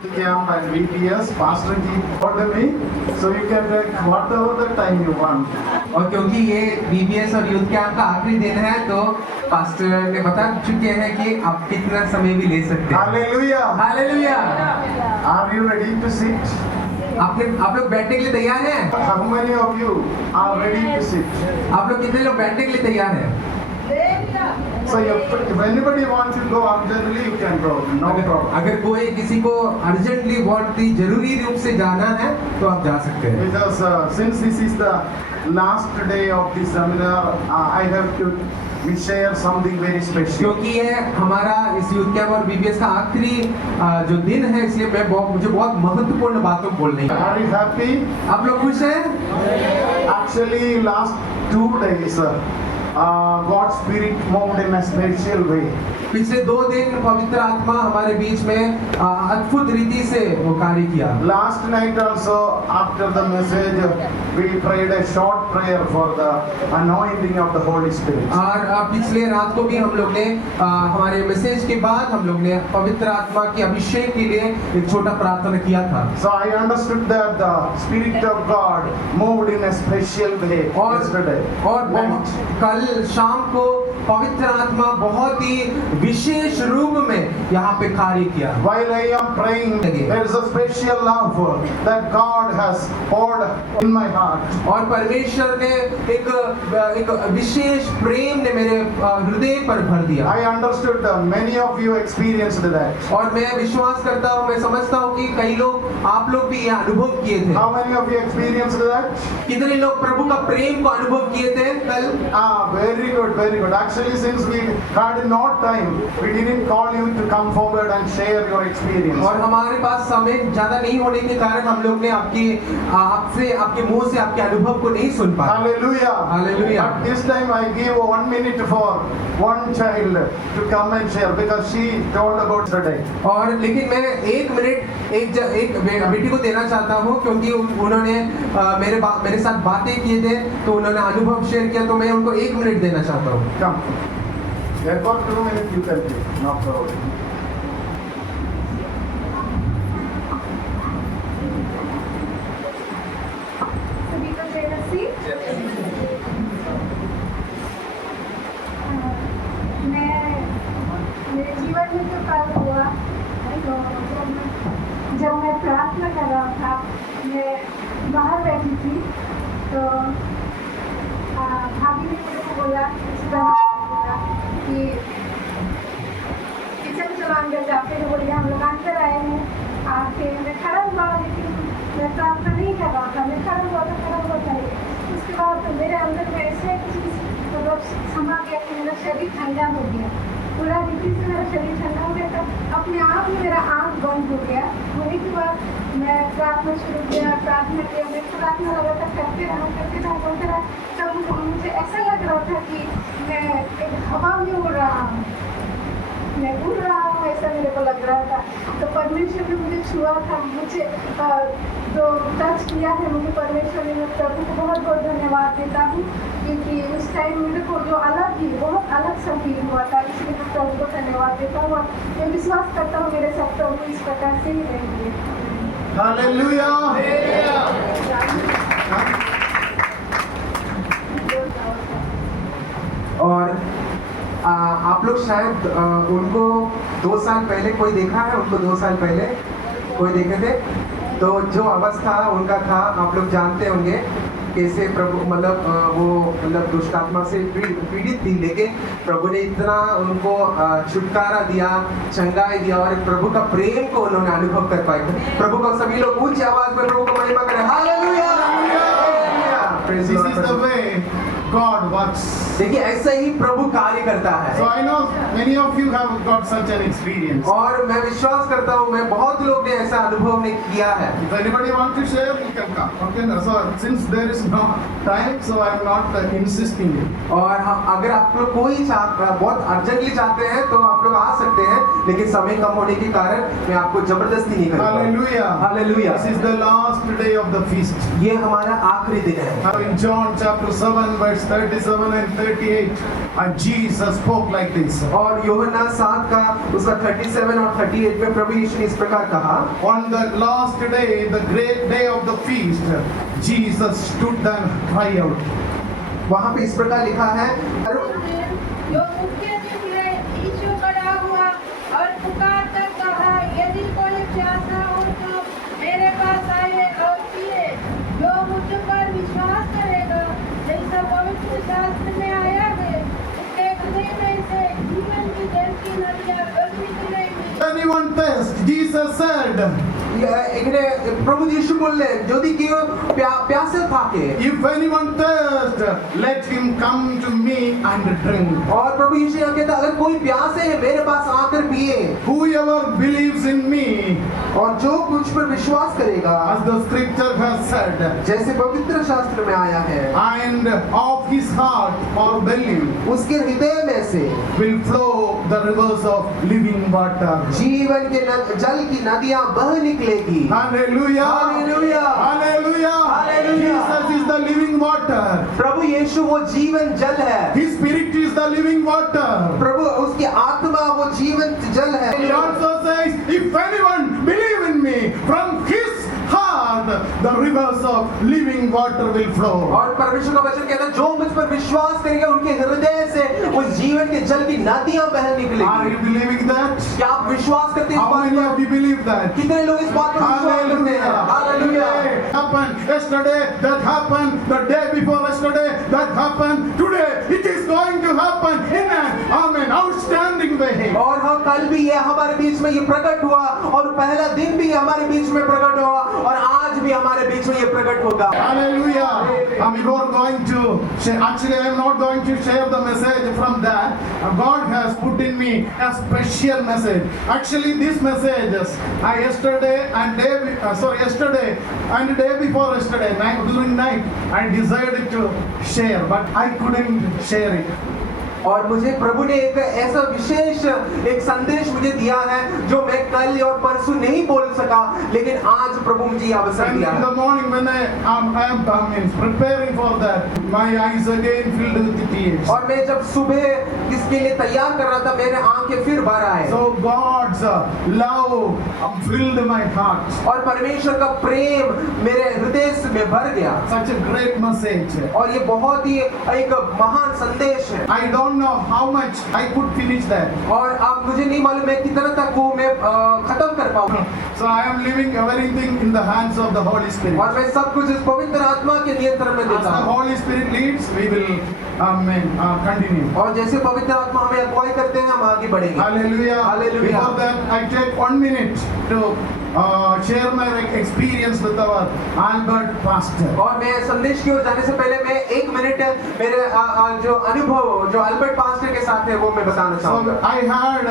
Camp and VPS, Pastor G ordered me, so you can take whatever the time you want. और क्योंकि ये VBS और youth camp का आखिरी दिन है तो पास्टर ने बता चुके हैं कि आप कितना समय भी ले सकते हैं। Hallelujah! Hallelujah. Are you ready to sit? आप लोग बैठने के लिए तैयार हैं? How many of you are ready to sit? आप लोग कितने लोग बैठने के लिए तैयार हैं? So if anybody wants to go urgently, you can go. No problem. अगर कोई किसी को अर्जेंटली बहुत ही जरूरी रूप से जाना है तो आप जा सकते हैं। Because since this is the last day of the seminar, I have to share something very special. क्योंकि ये हमारा इस यूथ कैंप और VBS का आखिरी जो दिन है, इसलिए मुझे बहुत महत्वपूर्ण बातों बोलनी है। Are you happy? आप लोग खुश हैं? Actually, last 2 days, God's Spirit moved in a special way. पिछले 2 दिन पवित्र आत्मा हमारे बीच में अद्भुत रीति से वो कार्य किया। Last night also, after the message, we prayed a short prayer for the anointing of the Holy Spirit. और पिछले रात को भी हम लोग ने हमारे मैसेज के बाद हम लोग ने पवित्र आत्मा के अभिषेक के लिए एक छोटा प्रार्थना किया था। So I understood that the Spirit of God moved in a special way yesterday. और कल शाम को पवित्र आत्मा बहुत ही विशेष रूप में यहाँ पे कार्य किया। While I am praying, there is a special love that God has poured in my heart. और परमेश्वर ने एक विशेष प्रेम ने मेरे हृदय पर भर दिया। I understood many of you experienced that. और मैं विश्वास करता हूँ, मैं समझता हूँ कि कई लोग आप लोग भी ये अनुभव किए थे। How many of you experienced that? कितने लोग प्रभु का प्रेम को अनुभव किए थे कल? Very good, very good. Actually, since we had not time, we didn't call you to come forward and share your experience. और हमारे पास समय ज्यादा नहीं होने के कारण हम लोग ने आपके मुंह से आपके अनुभव को नहीं सुन पाए। Hallelujah. Hallelujah. But this time I give 1 minute for one child to come and share because she told about the day. और लेकिन मैं 1 मिनट एक बेटी को देना चाहता हूँ क्योंकि उन्होंने मेरे साथ बातें किए थे तो उन्होंने अनुभव शेयर किया तो मैं उनको 1 मिनट देना चाहता हूँ। Come. Therefore 2 minutes you can take. No problem. सभी को take a seat. मेरे जीवन में तो कल हुआ तो जब मैं प्रार्थना कर रहा था, मैं बाहर बैठी थी तो भाभी ने मेरे को बोला कि किचन चलो अंदर जाते हैं। बोलिए हम लोग अंदर आए हैं। आके मैं खड़ा हुआ लेकिन मैं प्रार्थना नहीं कर रहा था, मैं खड़ा हुआ था। उसके बाद तो मेरे अंदर में ऐसे चीज़ मतलब समा गया कि मेरा शरीर ठंडा हो गया, पूरा रीति से मेरा शरीर ठंडा हो गया। तब अपने आप ही मेरा आँख बंद हो गया। होने के बाद मैं प्रार्थना शुरू किया, प्रार्थना किया। मैं प्रार्थना लगा था करते रहा। तब मुझे ऐसा लग रहा था कि मैं एक हवा में उड़ रहा हूँ, ऐसा मेरे को लग रहा था। तो परमेश्वर ने मुझे छुआ था, मुझे जो टच किया है मुझे परमेश्वर ने, मैं प्रभु को बहुत बहुत धन्यवाद देता हूँ क्योंकि उस टाइम मेरे को जो बहुत अलग सा फील हुआ था। इसलिए मैं प्रभु को धन्यवाद देता हूँ। मैं विश्वास करता हूँ मेरे साथ प्रभु इस प्रकार से ही रहेंगे। Hallelujah. और आप लोग शायद उनको 2 साल पहले कोई देखा है, उनको 2 साल पहले कोई देखे थे तो जो अवस्था उनका था आप लोग जानते होंगे कैसे प्रभु वो दुष्ट आत्मा से पीड़ित थी, लेकिन प्रभु ने इतना उनको छुटकारा दिया, चंगाई दिया और प्रभु का प्रेम को उन्होंने अनुभव कर पाए। प्रभु को सभी लोग ऊंची आवाज में प्रभु को महिमा करें। Hallelujah. This is the way God works. देखिए ऐसा ही प्रभु कार्य करता है। So I know many of you have got such an experience. और मैं विश्वास करता हूँ मैं बहुत लोग ने ऐसा अनुभव ने किया है। If anybody wants to share, you can come. Okay, so since there is no time, so I am not insisting it. और अगर आप लोग बहुत अर्जेंटली चाहते हैं तो आप लोग आ सकते हैं, लेकिन समय कम होने के कारण मैं आपको जबरदस्ती नहीं करूँगा। Hallelujah. Hallelujah. This is the last day of the feast. ये हमारा आखिरी दिन है। In John chapter 7 verse verse 37 and 38, and Jesus spoke like this. और यूहन्ना 7 का उसका 37 और 38 में प्रभु यीशु ने इस प्रकार कहा। On the last day, the great day of the feast, Jesus stood and cried out. वहाँ पे इस प्रकार लिखा है, जो मुख्य निकले, यीशु खड़ा हुआ और पुकार कर कहा, यदि कोई प्यासा हो तो मेरे पास आए और पिए। जो मुझ पर विश्वास करेगा, जैसा पवित्र शास्त्र में आया है, उसके हृदय में से जीवन की जल की नदियाँ बह निकलेंगी। Anyone thirst, Jesus said, এখানে প্রভু যিশু বললেন, যদি কেউ প্যাসে থাকে, if anyone thirst, let him come to me and drink. और प्रभु यीशु यहाँ कहता, अगर कोई प्यासे है मेरे पास आकर पिए। Whoever believes in me, और जो मुझ पर विश्वास करेगा, as the scripture has said, जैसे पवित्र शास्त्र में आया है, and of his heart or belly उसके हृदय में से will flow the rivers of living water. जीवन के जल की नदियां बह निकलेगी। Hallelujah! Hallelujah! Hallelujah! Hallelujah! Jesus is the living water. प्रभु यीशु वो जीवन जल है। His spirit is the living water. प्रभु उसकी आत्मा वो जीवन जल है। He also says, if anyone believe in me, from his heart the rivers of living water will flow. और परमेश्वर का वचन कहता है, जो मुझ पर विश्वास करेगा उनके हृदय से उस जीवन के जल की नदियां बह Are निकलेगी। you believing that? क्या आप विश्वास करते हैं इस How बात many पर? of you believe that? कितने लोग इस बात पर विश्वास करते हैं? Hallelujah. Today happened, yesterday that happened, the day before yesterday that happened, today it is going to happen in an outstanding way. और हम कल भी ये हमारे बीच में ये प्रकट हुआ, और पहला दिन भी हमारे बीच में प्रकट हुआ, और आज भी हमारे बीच में ये प्रकट होगा। Hallelujah. We are going to share. Actually, I am not going to share the message from that. God has put in me a special message. Actually, this message yesterday and day before yesterday night, during night, I decided to share, but I couldn't share it. और मुझे प्रभु ने एक ऐसा विशेष एक संदेश मुझे दिया है जो मैं कल और परसों नहीं बोल सका, लेकिन आज प्रभु मुझे ये अवसर And दिया in the है। morning when I am preparing for that, my eyes again filled with tears. और मैं जब सुबह इसके लिए तैयार कर रहा था, मेरे आंखें फिर भर आए। So God's love filled my heart. और परमेश्वर का प्रेम मेरे हृदय में भर गया। Such a great message. और ये बहुत ही एक महान संदेश है। I don't know how much I could finish that. और अब मुझे नहीं मालूम मैं कितना तक वो मैं खत्म कर पाऊंगा। So I am leaving everything in the hands of the Holy Spirit. और मैं सब कुछ इस पवित्र आत्मा के नियंत्रण में As देता the हूँ। Holy Spirit leads, we will continue. और जैसे पवित्र आत्मा हमें अगुवाई करते हैं, हम आगे बढ़ेंगे। Hallelujah. Hallelujah. Before that, I take 1 minute to share my experience with our Albert pastor. और मैं संदेश की ओर जाने से पहले मैं 1 मिनट मेरे जो अनुभव जो अल्बर्ट पास्टर के साथ है वो मैं बताना So चाहूँगा। I had